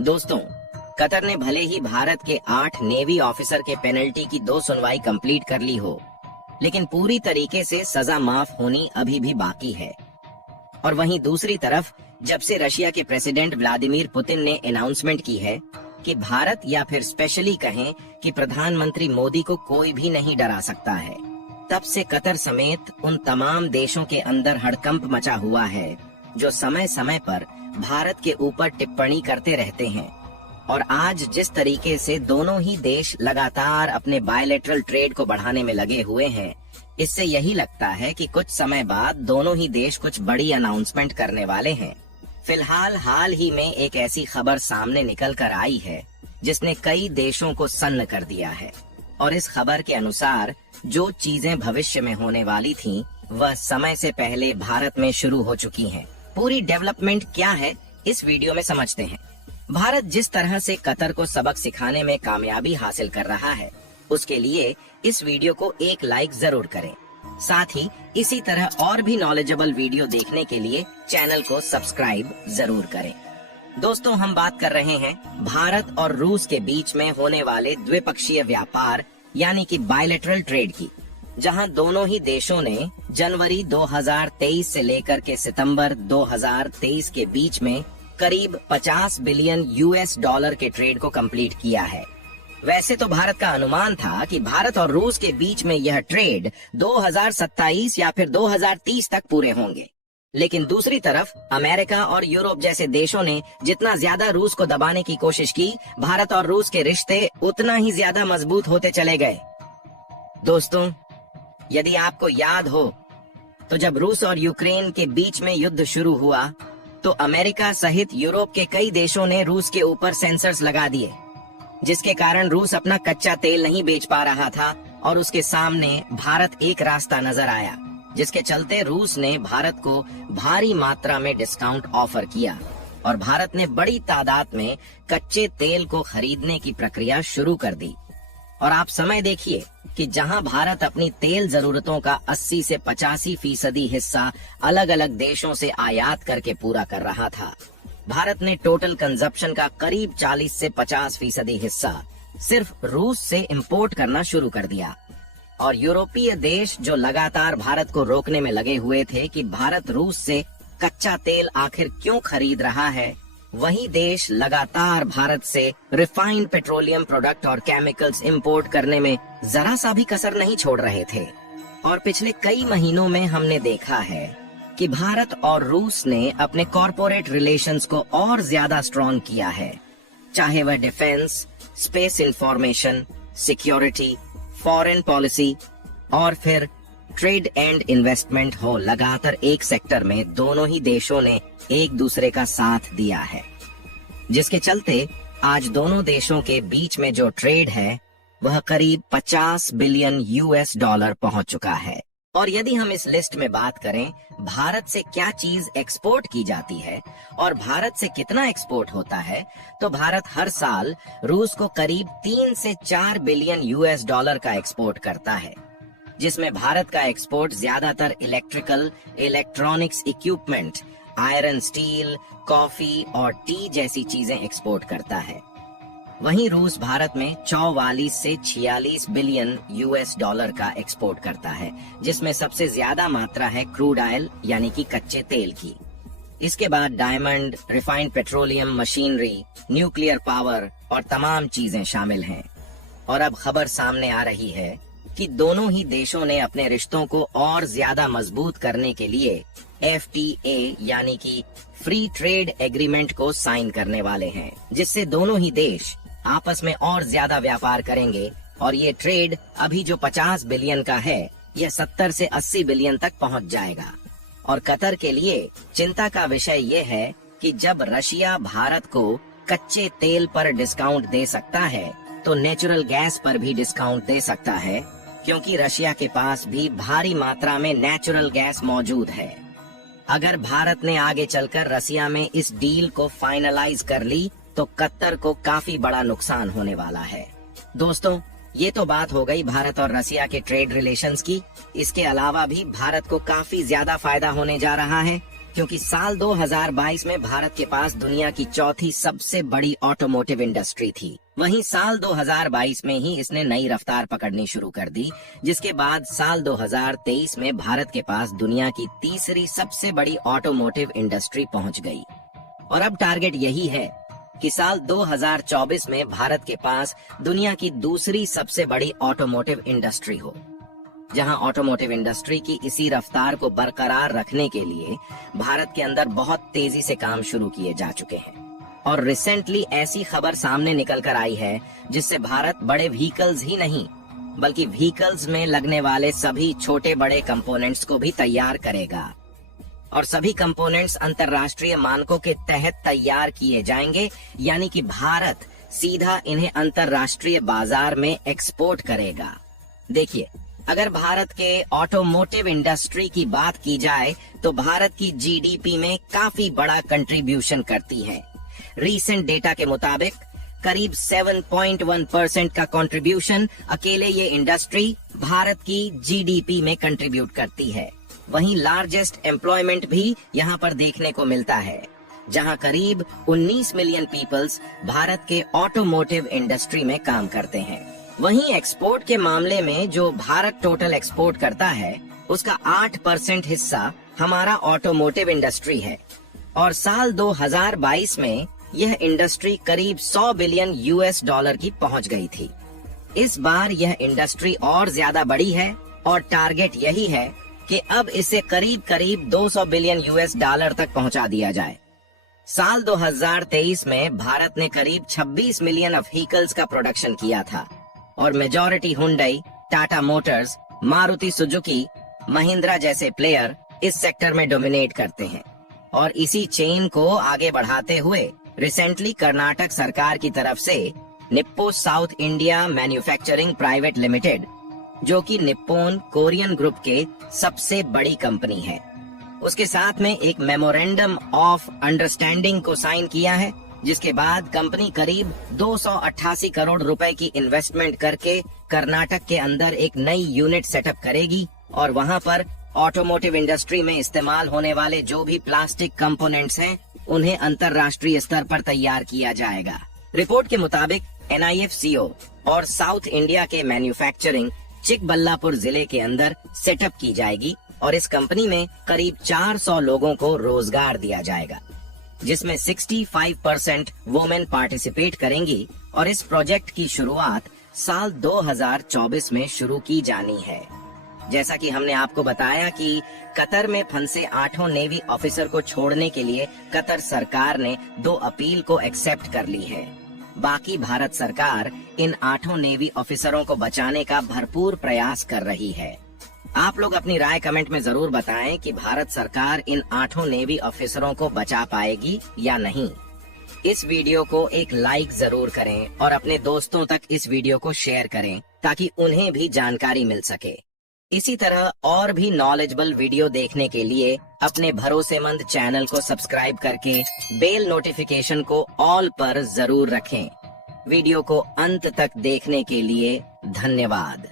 दोस्तों, कतर ने भले ही भारत के 8 नेवी ऑफिसर के पेनल्टी की 2 सुनवाई कंप्लीट कर ली हो, लेकिन पूरी तरीके से सजा माफ होनी अभी भी बाकी है। और वहीं दूसरी तरफ जब से रशिया के प्रेसिडेंट व्लादिमीर पुतिन ने अनाउंसमेंट की है कि भारत या फिर स्पेशली कहें कि प्रधानमंत्री मोदी को कोई भी नहीं डरा सकता है, तब से कतर समेत उन तमाम देशों के अंदर हड़कंप मचा हुआ है जो समय समय पर भारत के ऊपर टिप्पणी करते रहते हैं। और आज जिस तरीके से दोनों ही देश लगातार अपने बायलैटरल ट्रेड को बढ़ाने में लगे हुए हैं, इससे यही लगता है कि कुछ समय बाद दोनों ही देश कुछ बड़ी अनाउंसमेंट करने वाले हैं। फिलहाल हाल ही में एक ऐसी खबर सामने निकल कर आई है जिसने कई देशों को सन्न कर दिया है। और इस खबर के अनुसार जो चीजें भविष्य में होने वाली थीं, वह समय से पहले भारत में शुरू हो चुकी हैं। पूरी डेवलपमेंट क्या है, इस वीडियो में समझते हैं। भारत जिस तरह से कतर को सबक सिखाने में कामयाबी हासिल कर रहा है, उसके लिए इस वीडियो को एक लाइक जरूर करें। साथ ही इसी तरह और भी नॉलेजेबल वीडियो देखने के लिए चैनल को सब्सक्राइब जरूर करें। दोस्तों, हम बात कर रहे हैं भारत और रूस के बीच में होने वाले द्विपक्षीय व्यापार यानी कि बायलैटरल ट्रेड की, जहां दोनों ही देशों ने जनवरी 2023 से लेकर के सितंबर 2023 के बीच में करीब 50 बिलियन यूएस डॉलर के ट्रेड को कंप्लीट किया है। वैसे तो भारत का अनुमान था कि भारत और रूस के बीच में यह ट्रेड 2027 या फिर 2030 तक पूरे होंगे, लेकिन दूसरी तरफ अमेरिका और यूरोप जैसे देशों ने जितना ज्यादा रूस को दबाने की कोशिश की, भारत और रूस के रिश्ते उतना ही ज्यादा मजबूत होते चले गए। दोस्तों, यदि आपको याद हो तो जब रूस और यूक्रेन के बीच में युद्ध शुरू हुआ तो अमेरिका सहित यूरोप के कई देशों ने रूस के ऊपर सेंसर्स लगा दिए, जिसके कारण रूस अपना कच्चा तेल नहीं बेच पा रहा था और उसके सामने भारत एक रास्ता नजर आया, जिसके चलते रूस ने भारत को भारी मात्रा में डिस्काउंट ऑफर किया और भारत ने बड़ी तादाद में कच्चे तेल को खरीदने की प्रक्रिया शुरू कर दी। और आप समय देखिए कि जहां भारत अपनी तेल जरूरतों का 80 से 85% हिस्सा अलग अलग देशों से आयात करके पूरा कर रहा था, भारत ने टोटल कंजप्शन का करीब 40 से 50% हिस्सा सिर्फ रूस से इंपोर्ट करना शुरू कर दिया। और यूरोपीय देश जो लगातार भारत को रोकने में लगे हुए थे कि भारत रूस से कच्चा तेल आखिर क्यों खरीद रहा है, वही देश लगातार भारत से रिफाइंड पेट्रोलियम प्रोडक्ट और केमिकल्स इंपोर्ट करने में जरा सा भी कसर नहीं छोड़ रहे थे। और पिछले कई महीनों में हमने देखा है कि भारत और रूस ने अपने कॉरपोरेट रिलेशंस को और ज्यादा स्ट्रॉन्ग किया है, चाहे वह defence, space information, security, foreign policy और फिर ट्रेड एंड इन्वेस्टमेंट हो। लगातार एक सेक्टर में दोनों ही देशों ने एक दूसरे का साथ दिया है, जिसके चलते आज दोनों देशों के बीच में जो ट्रेड है वह करीब 50 बिलियन यूएस डॉलर पहुंच चुका है। और यदि हम इस लिस्ट में बात करें भारत से क्या चीज एक्सपोर्ट की जाती है और भारत से कितना एक्सपोर्ट होता है, तो भारत हर साल रूस को करीब 3 से 4 बिलियन यूएस डॉलर का एक्सपोर्ट करता है, जिसमें भारत का एक्सपोर्ट ज्यादातर electrical, electronics equipment, iron, steel, coffee और टी जैसी चीजें एक्सपोर्ट करता है। वहीं रूस भारत में 44 से 46 बिलियन यूएस डॉलर का एक्सपोर्ट करता है, जिसमें सबसे ज्यादा मात्रा है क्रूड ऑयल यानी कि कच्चे तेल की। इसके बाद diamond, refined petroleum, machinery, nuclear power और तमाम चीजें शामिल हैं। और अब खबर सामने आ रही है कि दोनों ही देशों ने अपने रिश्तों को और ज्यादा मजबूत करने के लिए FTA यानी कि फ्री ट्रेड एग्रीमेंट को साइन करने वाले हैं, जिससे दोनों ही देश आपस में और ज्यादा व्यापार करेंगे और ये ट्रेड अभी जो 50 बिलियन का है, यह 70 से 80 बिलियन तक पहुंच जाएगा। और कतर के लिए चिंता का विषय ये है कि जब रशिया भारत को कच्चे तेल पर डिस्काउंट दे सकता है, तो नेचुरल गैस पर भी डिस्काउंट दे सकता है, क्योंकि रशिया के पास भी भारी मात्रा में नेचुरल गैस मौजूद है। अगर भारत ने आगे चलकर रशिया में इस डील को फाइनलाइज कर ली तो कतर को काफी बड़ा नुकसान होने वाला है। दोस्तों, ये तो बात हो गई भारत और रशिया के ट्रेड रिलेशंस की। इसके अलावा भी भारत को काफी ज्यादा फायदा होने जा रहा है क्योंकि साल 2022 में भारत के पास दुनिया की चौथी सबसे बड़ी ऑटोमोटिव इंडस्ट्री थी। वहीं साल 2022 में ही इसने नई रफ्तार पकड़नी शुरू कर दी, जिसके बाद साल 2023 में भारत के पास दुनिया की तीसरी सबसे बड़ी ऑटोमोटिव इंडस्ट्री पहुंच गई। और अब टारगेट यही है कि साल 2024 में भारत के पास दुनिया की दूसरी सबसे बड़ी ऑटोमोटिव इंडस्ट्री हो। जहां ऑटोमोटिव इंडस्ट्री की इसी रफ्तार को बरकरार रखने के लिए भारत के अंदर बहुत तेजी से काम शुरू किए जा चुके हैं। और रिसेंटली ऐसी खबर सामने निकल कर आई है जिससे भारत बड़े व्हीकल्स ही नहीं बल्कि व्हीकल्स में लगने वाले सभी छोटे बड़े कंपोनेंट्स को भी तैयार करेगा। और सभी कंपोनेंट्स अंतर्राष्ट्रीय मानकों के तहत तैयार किए जाएंगे, यानी कि भारत सीधा इन्हें अंतर्राष्ट्रीय बाजार में एक्सपोर्ट करेगा। देखिए, अगर भारत के ऑटोमोटिव इंडस्ट्री की बात की जाए तो भारत की जीडीपी में काफी बड़ा कंट्रीब्यूशन करती है। रीसेंट डेटा के मुताबिक करीब 7.1% का कंट्रीब्यूशन अकेले ये इंडस्ट्री भारत की जीडीपी में कंट्रीब्यूट करती है। वहीं लार्जेस्ट एम्प्लॉयमेंट भी यहाँ पर देखने को मिलता है, जहाँ करीब 19 मिलियन पीपल्स भारत के ऑटोमोटिव इंडस्ट्री में काम करते हैं। वहीं एक्सपोर्ट के मामले में जो भारत टोटल एक्सपोर्ट करता है उसका 8% हिस्सा हमारा ऑटोमोटिव इंडस्ट्री है। और साल 2022 में यह इंडस्ट्री करीब 100 बिलियन यूएस डॉलर की पहुंच गई थी। इस बार यह इंडस्ट्री और ज्यादा बड़ी है और टारगेट यही है कि अब इसे करीब 200 बिलियन यूएस डॉलर तक पहुंचा दिया जाए। साल 2023 में भारत ने करीब 26 मिलियन व्हीकल्स का प्रोडक्शन किया था और majority Hyundai, Tata Motors, Maruti Suzuki, Mahindra जैसे प्लेयर इस सेक्टर में डोमिनेट करते हैं। और इसी चेन को आगे बढ़ाते हुए रिसेंटली कर्नाटक सरकार की तरफ से Nippon south India manufacturing private limited, जो कि निप्पोन कोरियन ग्रुप के सबसे बड़ी कंपनी है, उसके साथ में एक मेमोरेंडम ऑफ अंडरस्टैंडिंग को साइन किया है, जिसके बाद कंपनी करीब 288 करोड़ रुपए की इन्वेस्टमेंट करके कर्नाटक के अंदर एक नई यूनिट सेटअप करेगी और वहां पर ऑटोमोटिव इंडस्ट्री में इस्तेमाल होने वाले जो भी प्लास्टिक कंपोनेंट्स हैं उन्हें अंतर्राष्ट्रीय स्तर पर तैयार किया जाएगा। रिपोर्ट के मुताबिक NIFCO और साउथ इंडिया के मैन्युफैक्चरिंग चिकबल्लापुर जिले के अंदर सेटअप की जाएगी और इस कंपनी में करीब 400 लोगों को रोजगार दिया जाएगा, जिसमें 65% वुमेन पार्टिसिपेट करेंगी। और इस प्रोजेक्ट की शुरुआत साल 2024 में शुरू की जानी है। जैसा कि हमने आपको बताया कि कतर में फंसे 8 नेवी ऑफिसर को छोड़ने के लिए कतर सरकार ने 2 अपील को एक्सेप्ट कर ली है। बाकी भारत सरकार इन 8 नेवी ऑफिसरों को बचाने का भरपूर प्रयास कर रही है। आप लोग अपनी राय कमेंट में जरूर बताएं कि भारत सरकार इन 8 नेवी ऑफिसरों को बचा पाएगी या नहीं। इस वीडियो को एक लाइक जरूर करें और अपने दोस्तों तक इस वीडियो को शेयर करें ताकि उन्हें भी जानकारी मिल सके। इसी तरह और भी नॉलेजेबल वीडियो देखने के लिए अपने भरोसेमंद चैनल को सब्सक्राइब करके बेल नोटिफिकेशन को ऑल पर जरूर रखें। वीडियो को अंत तक देखने के लिए धन्यवाद।